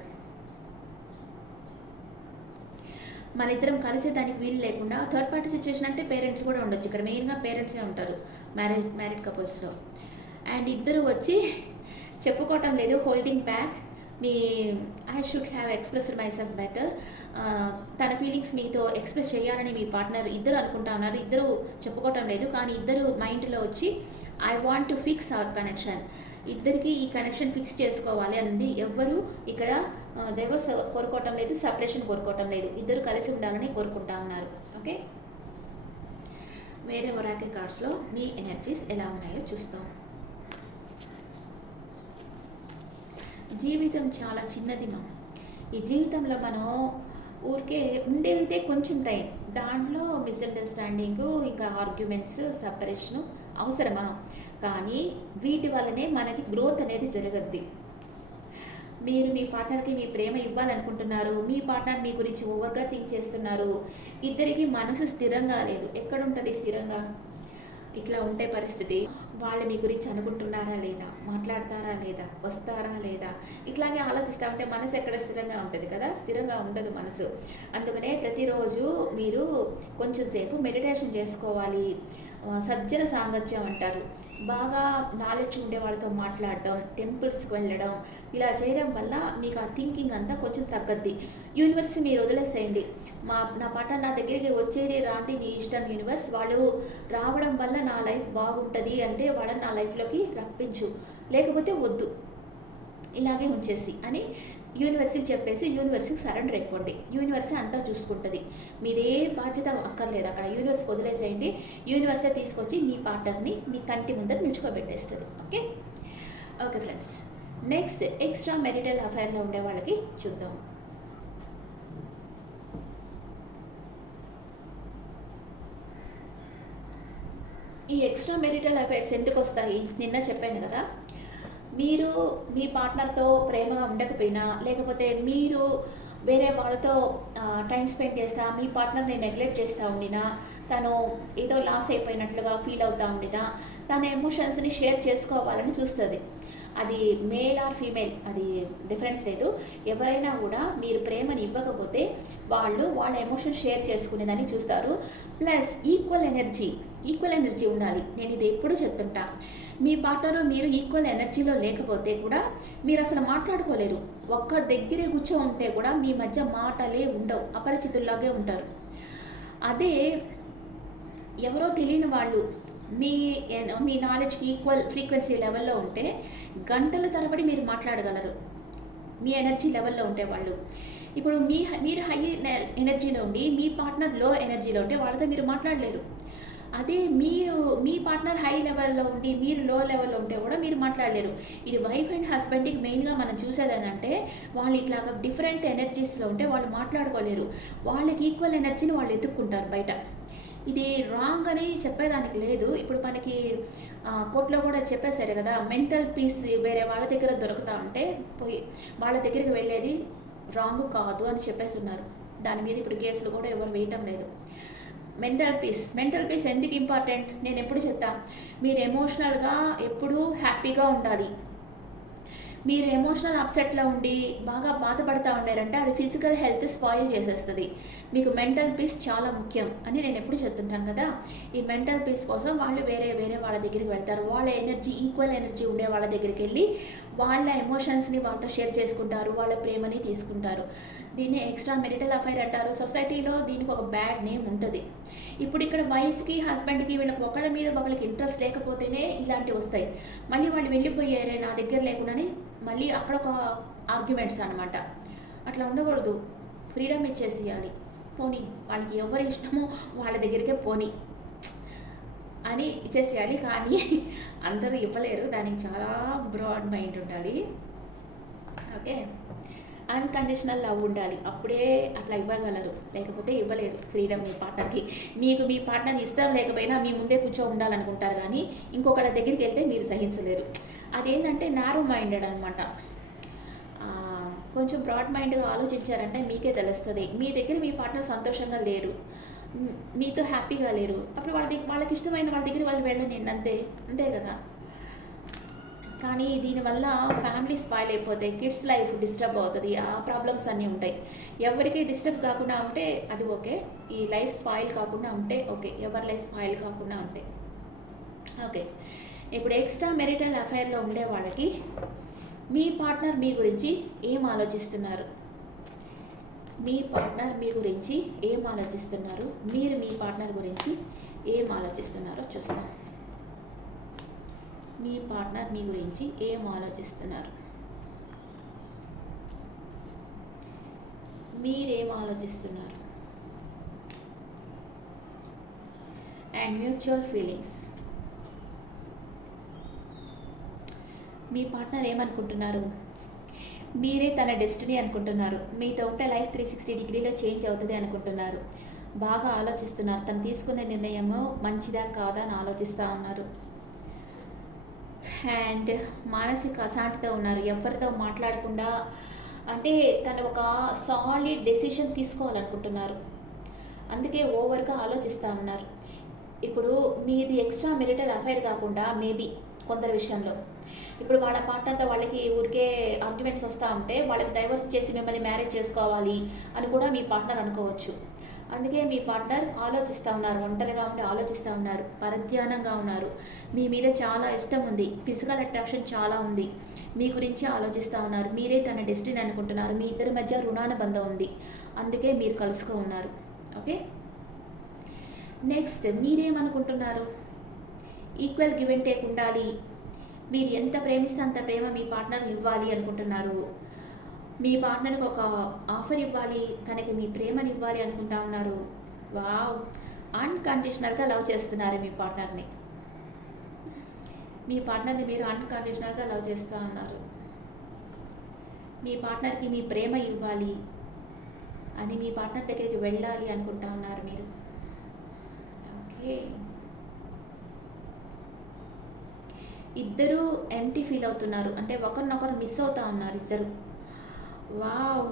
మన ఇద్దరం కలిసే దానికి వీలు లేకుండా థర్డ్ పార్టీ సిచ్యువేషన్ అంటే పేరెంట్స్ కూడా ఉండొచ్చు. ఇక్కడ మెయిన్గా పేరెంట్సే ఉంటారు మ్యారీడ్ కపుల్స్లో. అండ్ ఇద్దరు వచ్చి చెప్పుకోవటం లేదు, holding back. I should have expressed my self better. తన ఫీలింగ్స్ మీతో ఎక్స్ప్రెస్ చేయాలని మీ పార్ట్నర్ ఇద్దరు అనుకుంటా ఉన్నారు. ఇద్దరు చెప్పుకోవటం లేదు, కానీ ఇద్దరు మైండ్లో వచ్చి I want to fix our connection, ఇద్దరికి ఈ కనెక్షన్ ఫిక్స్ చేసుకోవాలి అని. ఎవ్వరు ఇక్కడ డైవర్స్ కోరుకోవటం లేదు, సపరేషన్ కోరుకోవటం లేదు, ఇద్దరు కలిసి ఉండాలని కోరుకుంటా ఉన్నారు. ఓకే, వేరే ఒరాకిల్ కార్డ్స్లో మీ ఎనర్జీస్ ఎలా ఉన్నాయో చూస్తాం. జీవితం చాలా చిన్నది మా. ఈ జీవితంలో మనం ఊరికే ఉండేదే కొంచెం టైం, దాంట్లో మిస్అండర్స్టాండింగు, ఇంకా ఆర్గ్యుమెంట్స్, సపరేషను అవసరమా? కానీ వీటి వల్లనే మనకి గ్రోత్ అనేది జరగద్ది. మీరు మీ పార్ట్నర్కి మీ ప్రేమ ఇవ్వాలనుకుంటున్నారు, మీ పార్ట్నర్ మీ గురించి ఓవర్గా థింక్ చేస్తున్నారు, ఇద్దరికి మనసు స్థిరంగా లేదు. ఎక్కడుంటుంది స్థిరంగా? ఇట్లా ఉంటే పరిస్థితి. వాళ్ళు మీ గురించి అనుకుంటున్నారా లేదా, మాట్లాడతారా లేదా, వస్తారా లేదా, ఇట్లాగే ఆలోచిస్తూ ఉంటే మనసు ఎక్కడ స్థిరంగా ఉంటుంది కదా? స్థిరంగా ఉండదు మనసు. అందుకనే ప్రతిరోజు మీరు కొంచెం సేపు మెడిటేషన్ చేసుకోవాలి. సజ్జన సాంగత్యం అంటారు. బాగా నాలెడ్జ్ ఉండే వాళ్ళతో మాట్లాడడం, టెంపుల్స్కి వెళ్ళడం, ఇలా చేయడం వల్ల మీకు ఆ థింకింగ్ అంతా కొంచెం తగ్గద్ది. యూనివర్స్ మీరు వదిలేసేయండి. నా పార్ట్నర్ నా దగ్గరికి వచ్చేది రాంది నీ ఇష్టం యూనివర్స్, వాళ్ళు రావడం వల్ల నా లైఫ్ బాగుంటుంది అంటే వాళ్ళని నా లైఫ్లోకి రప్పించు, లేకపోతే వద్దు, ఇలాగే ఉంచేసి అని యూనివర్స్కి చెప్పేసి యూనివర్స్కి సరెండర్ అయిపోండి. యూనివర్సే అంతా చూసుకుంటుంది. మీదే బాధ్యత అక్కర్లేదు అక్కడ. యూనివర్స్ వదిలేసేయండి. యూనివర్సే తీసుకొచ్చి మీ పార్ట్నర్ని మీ కంటి ముందర నిల్చుకోబెట్టేస్తుంది. Okay okay friends, next extra marital అఫైర్లో ఉండే వాళ్ళకి చూద్దాం. ఈ ఎక్స్ట్రా మెరిటల్ అఫైర్స్ ఎందుకు వస్తాయి? నిన్న చెప్పాను కదా, మీరు మీ పార్ట్నర్తో ప్రేమగా ఉండకపోయినా, లేకపోతే మీరు వేరే వాళ్ళతో టైం స్పెండ్ చేస్తా మీ పార్ట్నర్ని నెగ్లెక్ట్ చేస్తూ ఉండినా, తను ఏదో లాస్ అయిపోయినట్లుగా ఫీల్ అవుతూ ఉండినా, తన ఎమోషన్స్ని షేర్ చేసుకోవాలని చూస్తుంది. అది మేల్ ఆర్ ఫీమేల్ అది డిఫరెన్స్ లేదు. ఎవరైనా కూడా మీరు ప్రేమని ఇవ్వకపోతే వాళ్ళు వాళ్ళ ఎమోషన్ షేర్ చేసుకునేదని చూస్తారు. ప్లస్ ఈక్వల్ ఎనర్జీ ఉండాలి. నేను ఇది ఎప్పుడు చెప్తుంటా. మీ పార్ట్నర్ మీరు ఈక్వల్ ఎనర్జీలో లేకపోతే కూడా మీరు అసలు మాట్లాడుకోలేరు. ఒక్క దగ్గరే కూర్చో ఉంటే కూడా మీ మధ్య మాటలే ఉండవు, అపరిచితుల్లాగే ఉంటారు. అదే ఎవరో తెలియని వాళ్ళు మీ నాలెడ్జ్కి ఈక్వల్ ఫ్రీక్వెన్సీ లెవెల్లో ఉంటే గంటల తరబడి మీరు మాట్లాడగలరు. మీ ఎనర్జీ లెవెల్లో ఉంటే వాళ్ళు. ఇప్పుడు మీరు హై ఎనర్జీలో ఉండి మీ పార్ట్నర్ లో ఎనర్జీలో ఉంటే వాళ్ళతో మీరు మాట్లాడలేరు. అదే మీ పార్ట్నర్ హై లెవెల్లో ఉండి మీరు లో లెవెల్లో ఉంటే కూడా మీరు మాట్లాడలేరు. ఇది వైఫ్ అండ్ హస్బెండ్కి మెయిన్గా మనం చూసేదేనంటే, వాళ్ళు ఇట్లాగా డిఫరెంట్ ఎనర్జీస్లో ఉంటే వాళ్ళు మాట్లాడుకోలేరు. వాళ్ళకి ఈక్వల్ ఎనర్జీని వాళ్ళు ఎత్తుక్కుంటారు బయట. ఇది రాంగ్ అని చెప్పేదానికి లేదు. ఇప్పుడు మనకి కోర్టులో కూడా చెప్పేశారు కదా, మెంటల్ పీస్ వేరే వాళ్ళ దగ్గర దొరుకుతా ఉంటే పోయి వాళ్ళ దగ్గరికి వెళ్ళేది రాంగ్ కాదు అని చెప్పేస్తున్నారు. దాని మీద ఇప్పుడు కేసులు కూడా ఎవరు వేయటం లేదు. మెంటల్ పీస్ ఎందుకు ఇంపార్టెంట్? నేను ఎప్పుడు చెప్తా, మీరు ఎమోషనల్గా ఎప్పుడూ హ్యాపీగా ఉండాలి. మీరు ఎమోషనల్ అప్సెట్లో ఉండి బాగా బాధపడతా ఉండారంటే అది ఫిజికల్ హెల్త్ స్పాయిల్ చేసేస్తుంది. మీకు మెంటల్ పీస్ చాలా ముఖ్యం అని నేను ఎప్పుడు చెప్తుంటాను కదా. ఈ మెంటల్ పీస్ కోసం వాళ్ళు వేరే వాళ్ళ దగ్గరికి వెళ్తారు. వాళ్ళ ఎనర్జీ ఈక్వల్ ఎనర్జీ ఉండే వాళ్ళ దగ్గరికి వెళ్ళి వాళ్ళ ఎమోషన్స్ని వాళ్ళతో షేర్ చేసుకుంటారు, వాళ్ళ ప్రేమని తీసుకుంటారు. దీన్ని ఎక్స్ట్రా మెరిటల్ అఫైర్ అంటారు. సొసైటీలో దీనికి ఒక బ్యాడ్ నేమ్ ఉంటుంది. ఇప్పుడు ఇక్కడ వైఫ్కి హస్బెండ్కి వీళ్ళకి ఒకళ్ళ మీద ఒకళ్ళకి ఇంట్రెస్ట్ లేకపోతేనే ఇలాంటివి వస్తాయి. మళ్ళీ వాళ్ళు వెళ్ళిపోయారే నా దగ్గర లేకుండానే మళ్ళీ అక్కడ ఒక ఆర్గ్యుమెంట్స్ అనమాట. అట్లా ఉండకూడదు. ఫ్రీడమ్ ఇచ్చేసేయాలి. పోనీ వాళ్ళకి ఎవరి ఇష్టమో వాళ్ళ దగ్గరికే పోనీ అని ఇచ్చేసేయాలి. కానీ అందరూ ఇవ్వలేరు. దానికి చాలా బ్రాడ్ మైండ్ ఉండాలి. ఓకే, అన్కండిషనల్ లవ్ ఉండాలి. అప్పుడే అట్లా ఇవ్వగలరు, లేకపోతే ఇవ్వలేరు ఫ్రీడమ్ మీ పార్ట్నర్కి. మీకు మీ పార్ట్నర్ ఇష్టం లేకపోయినా మీ ముందే కూర్చో ఉండాలనుకుంటారు, కానీ ఇంకొకళ్ళ దగ్గరికి వెళ్తే మీరు సహించలేరు. అదేంటంటే నారో మైండెడ్ అనమాట. కొంచెం బ్రాడ్ మైండ్గా ఆలోచించారంటే మీకే తెలుస్తుంది. మీ దగ్గర మీ పార్ట్నర్ సంతోషంగా లేరు, మీతో హ్యాపీగా లేరు, అప్పుడు వాళ్ళకి ఇష్టమైన వాళ్ళ దగ్గర వాళ్ళు వెళ్ళండి, అంతే కదా. కానీ దీనివల్ల ఫ్యామిలీ స్పాయిల్ అయిపోతాయి, కిడ్స్ లైఫ్ డిస్టర్బ్ అవుతుంది, ఆ ప్రాబ్లమ్స్ అన్నీ ఉంటాయి. ఎవరికి డిస్టర్బ్ కాకుండా ఉంటే అది ఓకే, ఈ లైఫ్ స్పాయిల్ కాకుండా ఉంటే ఓకే, ఎవరి లైఫ్ స్పాయిల్ కాకుండా ఉంటే ఓకే. ఇప్పుడు ఎక్స్ట్రా మెరిటల్ అఫైర్లో ఉండే వాళ్ళకి మీ పార్ట్నర్ మీ గురించి ఏం ఆలోచిస్తున్నారు? మీ పార్ట్నర్ మీ గురించి ఏం ఆలోచిస్తున్నారు? మీరు మీ పార్ట్నర్ గురించి ఏం ఆలోచిస్తున్నారో చూస్తాం. మీ పార్ట్నర్ మీ గురించి ఏం ఆలోచిస్తున్నారు? మీరేం ఆలోచిస్తున్నారు? And mutual feelings. Me partner ఏమనుకుంటున్నారు? మీరే తన డెస్టినీ అనుకుంటున్నారు. మీతో ఉంటే లైఫ్ 360 డిగ్రీలో చేంజ్ అవుతుంది అనుకుంటున్నారు. బాగా ఆలోచిస్తున్నారు. తను తీసుకునే నిర్ణయము మంచిదా కాదా అని ఆలోచిస్తూ ఉన్నారు. అండ్ మానసిక అశాంతితో ఉన్నారు. ఎవరితో మాట్లాడకుండా, అంటే తను ఒక సాలిడ్ డెసిషన్ తీసుకోవాలనుకుంటున్నారు. అందుకే ఓవర్గా ఆలోచిస్తూ ఉన్నారు. ఇప్పుడు మీది ఎక్స్ట్రా మెరిటల్ అఫైర్ కాకుండా మేబీ కొందరి విషయంలో ఇప్పుడు వాళ్ళ పార్ట్నర్తో వాళ్ళకి ఊరికే ఆర్గ్యుమెంట్స్ వస్తూ ఉంటే వాళ్ళకి డైవర్స్ చేసి మిమ్మల్ని మ్యారేజ్ చేసుకోవాలి అని కూడా మీ పార్ట్నర్ అనుకోవచ్చు. అందుకే మీ పార్ట్నర్ ఆలోచిస్తూ ఉన్నారు, ఒంటరిగా ఉండి ఆలోచిస్తూ ఉన్నారు, పరధ్యానంగా ఉన్నారు. మీ మీద చాలా ఇష్టం ఉంది, ఫిజికల్ అట్రాక్షన్ చాలా ఉంది, మీ గురించి ఆలోచిస్తూ ఉన్నారు. మీరే తన డెస్టినీ అనుకుంటున్నారు. మీ ఇద్దరి మధ్య రుణానుబంధం ఉంది, అందుకే మీరు కలుసుకో ఉన్నారు. ఓకే, నెక్స్ట్ మీరేమనుకుంటున్నారు? ఈక్వల్ గివ్ అండ్ టేక్ ఉండాలి. మీరు ఎంత ప్రేమిస్తే అంత ప్రేమ మీ పార్ట్నర్ ఇవ్వాలి అనుకుంటున్నారు. మీ పార్ట్నర్కి ఒక ఆఫర్ ఇవ్వాలి, తనకి మీ ప్రేమని ఇవ్వాలి అనుకుంటా ఉన్నారు. వావ్, అన్కండిషనల్గా లవ్ చేస్తున్నారు మీ పార్ట్నర్ని. మీ పార్ట్నర్ని మీరు అన్కండిషనల్గా లవ్ చేస్తూ ఉన్నారు. మీ పార్ట్నర్కి మీ ప్రేమ ఇవ్వాలి అని మీ పార్ట్నర్ దగ్గరికి వెళ్ళాలి అనుకుంటా ఉన్నారు మీరు. ఓకే, ఇద్దరు ఎంటీ ఫీల్ అవుతున్నారు, అంటే ఒకరినొకరు మిస్ అవుతా ఉన్నారు ఇద్దరు. వావ్,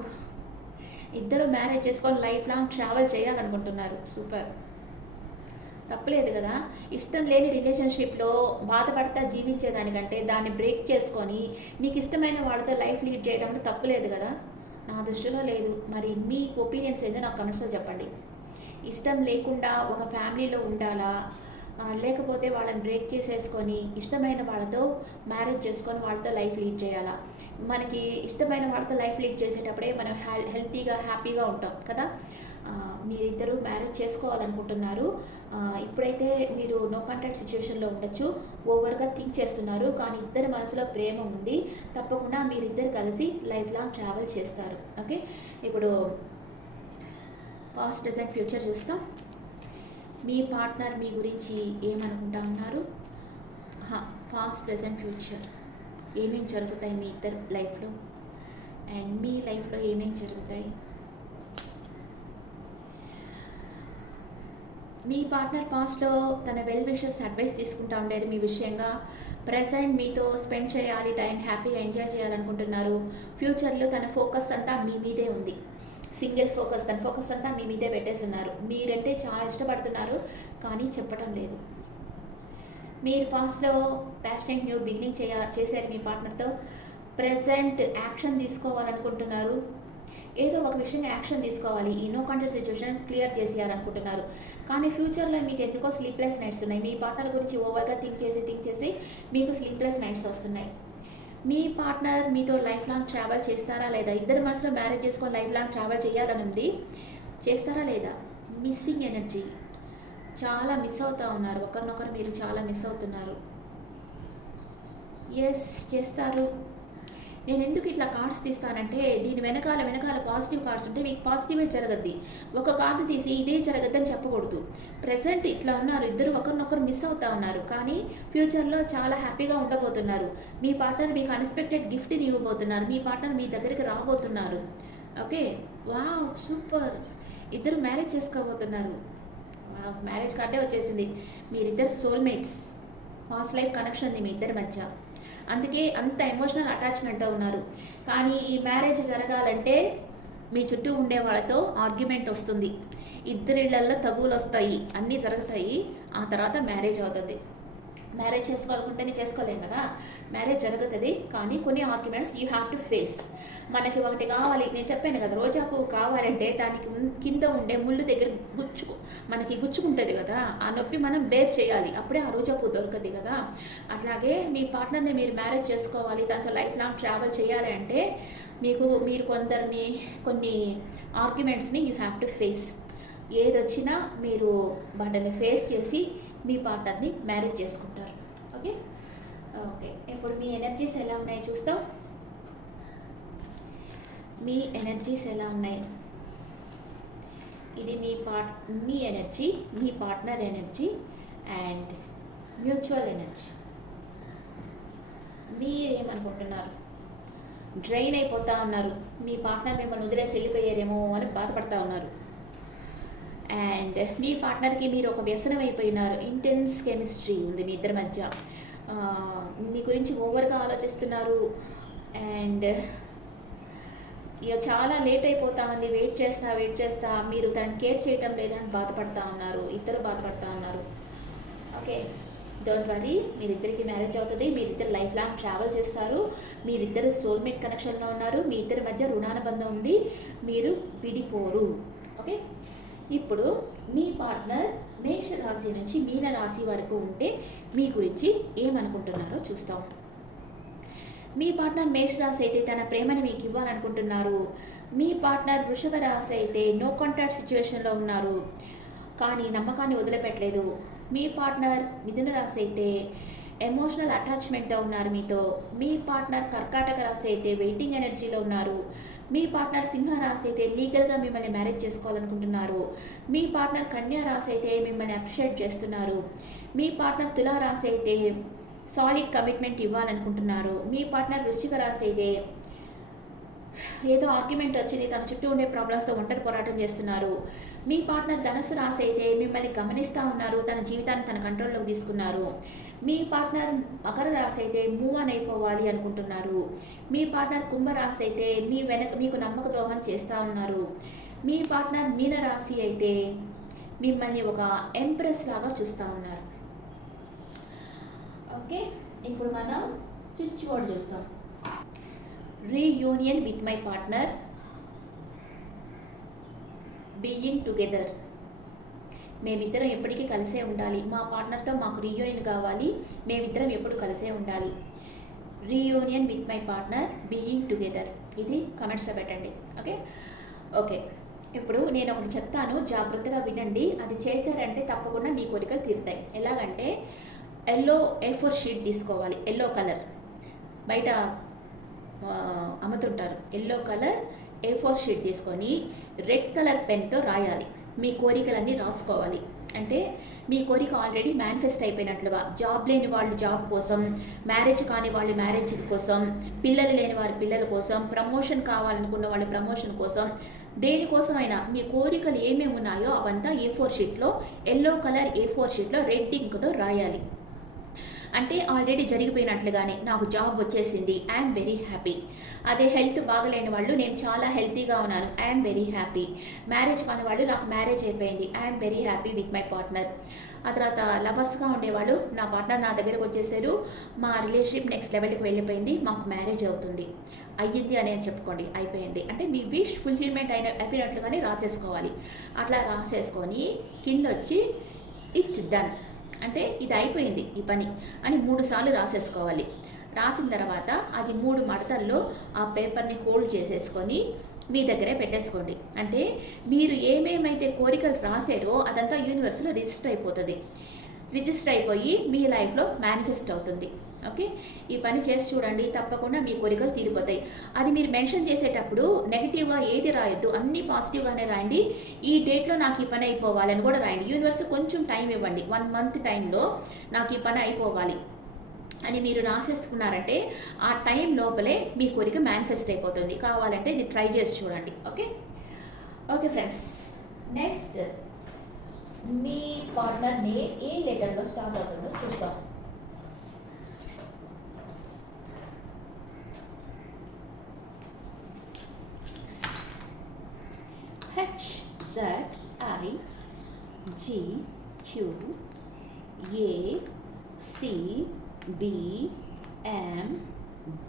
ఇద్దరు మ్యారేజ్ చేసుకొని లైఫ్ లాంగ్ ట్రావెల్ చేయాలనుకుంటున్నారు. సూపర్, తప్పలేదు కదా. ఇష్టం లేని రిలేషన్షిప్లో బాధపడతా జీవించేదానికంటే దాన్ని బ్రేక్ చేసుకొని మీకు ఇష్టమైన వాళ్ళతో లైఫ్ లీడ్ చేయడంలో తప్పులేదు కదా. నా దృష్టిలో లేదు. మరి మీ ఒపీనియన్స్ ఏందో నాకు కమెంట్స్లో చెప్పండి. ఇష్టం లేకుండా ఒక ఫ్యామిలీలో ఉండాలా, లేకపోతే వాళ్ళని బ్రేక్ చేసేసుకొని ఇష్టమైన వాళ్ళతో మ్యారేజ్ చేసుకొని వాళ్ళతో లైఫ్ లీడ్ చేయాలా? మనకి ఇష్టమైన వాళ్ళతో లైఫ్ లీడ్ చేసేటప్పుడే మనం హెల్తీగా హ్యాపీగా ఉంటాం కదా. మీరిద్దరూ మ్యారేజ్ చేసుకోవాలనుకుంటున్నారు. ఇప్పుడైతే మీరు నో కాంటాక్ట్ సిచ్యువేషన్లో ఉండొచ్చు, ఓవర్గా థింక్ చేస్తున్నారు, కానీ ఇద్దరి మనసులో ప్రేమ ఉంది. తప్పకుండా మీరిద్దరు కలిసి లైఫ్ లాంగ్ ట్రావెల్ చేస్తారు. ఓకే, ఇప్పుడు పాస్ట్, ప్రెజెంట్, ఫ్యూచర్ చూస్తాం. మీ పార్ట్నర్ మీ గురించి ఏమనుకుంటా ఉన్నారు? పాస్ట్, ప్రెజెంట్, ఫ్యూచర్ ఏమేం జరుగుతాయి మీ ఇద్దరు లైఫ్లో, అండ్ మీ లైఫ్లో ఏమేం జరుగుతాయి? మీ పార్ట్నర్ పాస్ట్లో తన వెల్ విషెస్ అడ్వైస్ తీసుకుంటా ఉండేది మీ విషయంగా. ప్రెజెంట్ మీతో స్పెండ్ చేయాలి, టైం హ్యాపీగా ఎంజాయ్ చేయాలనుకుంటున్నారు. ఫ్యూచర్లో తన ఫోకస్ అంతా మీ మీదే ఉంది, సింగిల్ ఫోకస్. తన ఫోకస్ అంతా మీ మీదే పెట్టేస్తున్నారు. మీరంటే చాలా ఇష్టపడుతున్నారు, కానీ చెప్పడం లేదు. మీరు పాస్ట్లో ప్యాషనేట్ న్యూ బిగినింగ్ చేశారు మీ పార్ట్నర్తో. Present action తీసుకోవాలనుకుంటున్నారు. ఏదో ఒక విషయంగా యాక్షన్ తీసుకోవాలి, ఈ నో కాంటాక్ట్ సిచ్యువేషన్ క్లియర్ చేసేయాలనుకుంటున్నారు. కానీ ఫ్యూచర్లో మీకు ఎందుకో స్లీప్లెస్ నైట్స్ ఉన్నాయి. మీ పార్ట్నర్ గురించి ఓవర్గా థింక్ చేసి మీకు స్లీప్లెస్ నైట్స్ వస్తున్నాయి. మీ పార్ట్నర్ మీతో లైఫ్ లాంగ్ ట్రావెల్ చేస్తారా లేదా? ఇద్దరు మనసులో మ్యారేజ్ చేసుకొని లైఫ్ లాంగ్ ట్రావెల్ చేయాలని ఉంది, చేస్తారా లేదా? మిస్సింగ్ ఎనర్జీ, చాలా మిస్ అవుతూ ఉన్నారు ఒకరినొకరు. మీరు చాలా మిస్ అవుతున్నారు. ఎస్, చేస్తారు. నేను ఎందుకు ఇట్లా కార్డ్స్ తీస్తానంటే దీని వెనకాల పాజిటివ్ కార్డ్స్ ఉంటే మీకు పాజిటివే జరగద్ది. ఒక కార్డు తీసి ఇదే జరగద్దని చెప్పకూడదు. ప్రెసెంట్ ఇట్లా ఉన్నారు, ఇద్దరు ఒకరినొకరు మిస్ అవుతా ఉన్నారు, కానీ ఫ్యూచర్లో చాలా హ్యాపీగా ఉండబోతున్నారు. మీ పార్ట్నర్ మీకు అన్ఎక్స్పెక్టెడ్ గిఫ్ట్ని ఇవ్వబోతున్నారు. మీ పార్ట్నర్ మీ దగ్గరికి రాబోతున్నారు. Okay, wow, super. ఇద్దరు మ్యారేజ్ చేసుకోబోతున్నారు. మ్యారేజ్ కార్డే వచ్చేసింది. మీరిద్దరు సోల్మేట్స్, పాస్ట్ లైఫ్ కనెక్షన్ ఉంది మీ ఇద్దరి మధ్య. అందుకే అంత ఎమోషనల్ అటాచ్మెంట్తో ఉన్నారు. కానీ ఈ మ్యారేజ్ జరగాలంటే మీ చుట్టూ ఉండే వాళ్ళతో ఆర్గ్యుమెంట్ వస్తుంది, ఇద్దరిళ్లలో తగువులు వస్తాయి, అన్నీ జరుగుతాయి. ఆ తర్వాత మ్యారేజ్ అవుతుంది. మ్యారేజ్ చేసుకోవాలనుకుంటేనే చేసుకోలేం కదా. మ్యారేజ్ జరుగుతుంది, కానీ కొన్ని arguments you have to face. మనకి ఒకటి కావాలి, నేను చెప్పాను కదా, రోజా పువ్వు కావాలంటే దానికి కింద ఉండే ముళ్ళు దగ్గర మనకి గుచ్చుకుంటుంది కదా, ఆ నొప్పి మనం బేర్ చేయాలి, అప్పుడే ఆ రోజా పువ్వు దొరకదు కదా. అట్లాగే మీ పార్ట్నర్ని మీరు మ్యారేజ్ చేసుకోవాలి, దాంతో లైఫ్ లాంగ్ ట్రావెల్ చేయాలి అంటే మీరు కొన్ని ఆర్గ్యుమెంట్స్ని యూ హ్యావ్ టు ఫేస్. ఏదొచ్చినా మీరు వాటిని ఫేస్ చేసి మీ పార్ట్నర్ని మ్యారేజ్ చేసుకుంటారు. ఓకే, ఇప్పుడు మీ ఎనర్జీస్ ఎలా ఉన్నాయి చూస్తాం. మీ ఎనర్జీస్ ఎలా ఉన్నాయి? ఇది మీ ఎనర్జీ, మీ partner energy, and mutual energy. మీరేమనుకుంటున్నారు? డ్రైన్ అయిపోతూ ఉన్నారు, మీ పార్ట్నర్ మిమ్మల్ని వదిలేసి వెళ్ళిపోయారేమో అని బాధపడతా ఉన్నారు. అండ్ మీ పార్ట్నర్కి మీరు ఒక వ్యసనం అయిపోయినారు. ఇంటెన్స్ కెమిస్ట్రీ ఉంది మీ ఇద్దరి మధ్య. మీ గురించి ఓవర్గా ఆలోచిస్తున్నారు. అండ్ ఇక చాలా లేట్ అయిపోతా ఉంది, వెయిట్ చేస్తా మీరు తనని కేర్ చేయటం లేదని బాధపడతా ఉన్నారు. ఇద్దరు బాధపడతా ఉన్నారు. ఓకే, డోంట్ వరీ, మీరిద్దరికి మ్యారేజ్ అవుతుంది. మీరిద్దరు లైఫ్ లాంగ్ ట్రావెల్ చేస్తారు. మీరిద్దరు సోల్మేట్ కనెక్షన్లో ఉన్నారు. మీ ఇద్దరి మధ్య రుణానుబంధం ఉంది. మీరు విడిపోరు. ఓకే, ఇప్పుడు మీ పార్ట్నర్ మేష రాశి నుంచి మీన రాశి వరకు ఉంటే మీ గురించి ఏమనుకుంటున్నారో చూస్తాం. మీ పార్ట్నర్ మేష రాశి అయితే తన ప్రేమని మీకు ఇవ్వాలనుకుంటున్నారు. మీ పార్ట్నర్ వృషభ రాశి అయితే నో కాంటాక్ట్ సిచ్యువేషన్లో ఉన్నారు, కానీ నమ్మకాన్ని వదిలిపెట్టలేదు. మీ పార్ట్నర్ మిథున రాశి అయితే ఎమోషనల్ అటాచ్మెంట్తో ఉన్నారు మీతో. మీ పార్ట్నర్ కర్కాటక రాశి అయితే వెయిటింగ్ ఎనర్జీలో ఉన్నారు. మీ పార్ట్నర్ సింహ రాశి అయితే లీగల్గా మిమ్మల్ని మ్యారేజ్ చేసుకోవాలనుకుంటున్నారు. మీ పార్ట్నర్ కన్యా రాశి అయితే మిమ్మల్ని అప్రిషియేట్ చేస్తున్నారు. మీ పార్ట్నర్ తులా రాశి అయితే సాలిడ్ కమిట్మెంట్ ఇవ్వాలనుకుంటున్నారు. మీ పార్ట్నర్ వృశ్చిక రాశి అయితే ఏదో ఆర్గ్యుమెంట్ వచ్చింది, తన చుట్టూ ఉండే ప్రాబ్లమ్స్తో ఒంటరి పోరాటం చేస్తున్నారు. మీ పార్ట్నర్ ధనుసు రాశి అయితే మిమ్మల్ని గమనిస్తూ ఉన్నారు, తన జీవితాన్ని తన కంట్రోల్లోకి తీసుకున్నారు. మీ పార్ట్నర్ మకర రాశి అయితే మూవ్ ఆన్ అయిపోవాలి అనుకుంటున్నారు. మీ పార్ట్నర్ కుంభరాశి అయితే మీకు నమ్మక ద్రోహం చేస్తూ ఉన్నారు. మీ పార్ట్నర్ మీన రాశి అయితే మిమ్మల్ని ఒక ఎంప్రెస్ లాగా చూస్తూ ఉన్నారు. ఓకే, ఇప్పుడు మనం స్విచ్ వర్డ్ చూస్తాం. Reunion with my partner, being together. మేమిద్దరం ఎప్పటికీ కలిసే ఉండాలి. మా పార్ట్నర్తో మాకు రీయూనియన్ కావాలి. మేమిద్దరం ఎప్పుడు కలిసే ఉండాలి. Reunion with my partner, being together. ఇది కమెంట్స్లో పెట్టండి. ఓకే, ఇప్పుడు నేను ఒకటి చెప్తాను, జాగ్రత్తగా వినండి. అది చేశారంటే తప్పకుండా మీ కోరికలు తీరుతాయి. ఎలాగంటే A4 షీట్ తీసుకోవాలి. ఎల్లో కలర్ బయట అమ్ముతుంటారు. ఎల్లో కలర్ A4 షీట్ తీసుకొని రెడ్ కలర్ పెన్తో రాయాలి. మీ కోరికలన్నీ రాసుకోవాలి. అంటే మీ కోరిక ఆల్రెడీ మేనిఫెస్ట్ అయిపోయినట్లుగా. జాబ్ లేని వాళ్ళు జాబ్ కోసం, మ్యారేజ్ కాని వాళ్ళు మ్యారేజ్ కోసం, పిల్లలు లేని వారి పిల్లల కోసం, ప్రమోషన్ కావాలనుకున్న వాళ్ళు ప్రమోషన్ కోసం, దేనికోసమైనా మీ కోరికలు ఏమేమి ఉన్నాయో అవంతా A4 షీట్లో, ఎల్లో కలర్ A4 షీట్లో రెడ్ ఇంక్తో రాయాలి. అంటే ఆల్రెడీ జరిగిపోయినట్లుగానే నాకు జాబ్ వచ్చేసింది, ఐఎమ్ వెరీ హ్యాపీ. అదే హెల్త్ బాగలేని వాళ్ళు నేను చాలా హెల్తీగా ఉన్నాను, ఐఎమ్ వెరీ హ్యాపీ. మ్యారేజ్ కాని వాళ్ళు నాకు మ్యారేజ్ అయిపోయింది, I'm very happy with my partner. ఆ తర్వాత లవర్స్గా ఉండేవాళ్ళు నా పార్ట్నర్ నా దగ్గరకు వచ్చేసారు, మా రిలేషన్షిప్ నెక్స్ట్ లెవెల్కి వెళ్ళిపోయింది, మాకు మ్యారేజ్ అవుతుంది, అయ్యింది అనేది చెప్పుకోండి, అయిపోయింది. అంటే మీ విష్ ఫుల్ఫిల్మెంట్ అయిపోయినట్లుగానే రాసేసుకోవాలి. అట్లా రాసేసుకొని కింద వచ్చి ఇట్స్ డన్, అంటే ఇది అయిపోయింది ఈ పని అని 3 సార్లు రాసేసుకోవాలి. రాసిన తర్వాత అది 3 మడతల్లో ఆ పేపర్ని హోల్డ్ చేసేసుకొని మీ దగ్గరే పెట్టేసుకోండి. అంటే మీరు ఏమేమైతే కోరికలు రాసారో అదంతా యూనివర్స్లో రిజిస్టర్ అయిపోతుంది. రిజిస్టర్ అయిపోయి మీ లైఫ్లో మేనిఫెస్ట్ అవుతుంది. ఓకే, ఈ పని చేసి చూడండి, తప్పకుండా మీ కోరికలు తీరిపోతాయి. అది మీరు మెన్షన్ చేసేటప్పుడు నెగిటివ్గా ఏది రాయొద్దు, అన్నీ పాజిటివ్గానే రాయండి. ఈ డేట్లో నాకు ఈ పని అయిపోవాలని కూడా రాయండి. యూనివర్స్ కొంచెం టైం ఇవ్వండి, 1 మంత్ టైంలో నాకు ఈ పని అయిపోవాలి అని మీరు రాసేసుకున్నారంటే ఆ టైం లోపలే మీ కోరిక మేనిఫెస్ట్ అయిపోతుంది. కావాలంటే ఇది ట్రై చేసి చూడండి. ఓకే ఫ్రెండ్స్, నెక్స్ట్ మీ పార్ట్నర్ నేమ్ ఏ లెటర్లో స్టార్ట్ అవుతుందో చూద్దాం. H, Z, I, G, Q, A, C, B, M,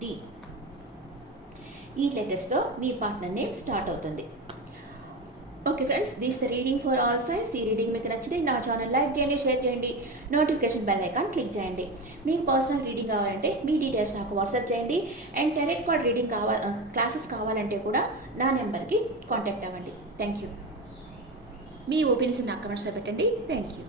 D. ఈ లెటర్స్తో మీ పార్ట్నర్ నేమ్ స్టార్ట్ అవుతుంది. Okay friends, this the reading for all science. ఈ రీడింగ్ మీకు నచ్చితే నా ఛానల్ లైక్ చేయండి, షేర్ చేయండి, నోటిఫికేషన్ బెల్ ఐకాన్ క్లిక్ చేయండి. మీకు పర్సనల్ రీడింగ్ కావాలంటే మీ డీటెయిల్స్ నాకు వాట్సాప్ చేయండి. And tarot card reading classes కావాలంటే కూడా నా నెంబర్కి కాంటాక్ట్ అవ్వండి. Thank you. మీ ఒపీనియన్స్ నాకు కమెంట్స్లో పెట్టండి. Thank you.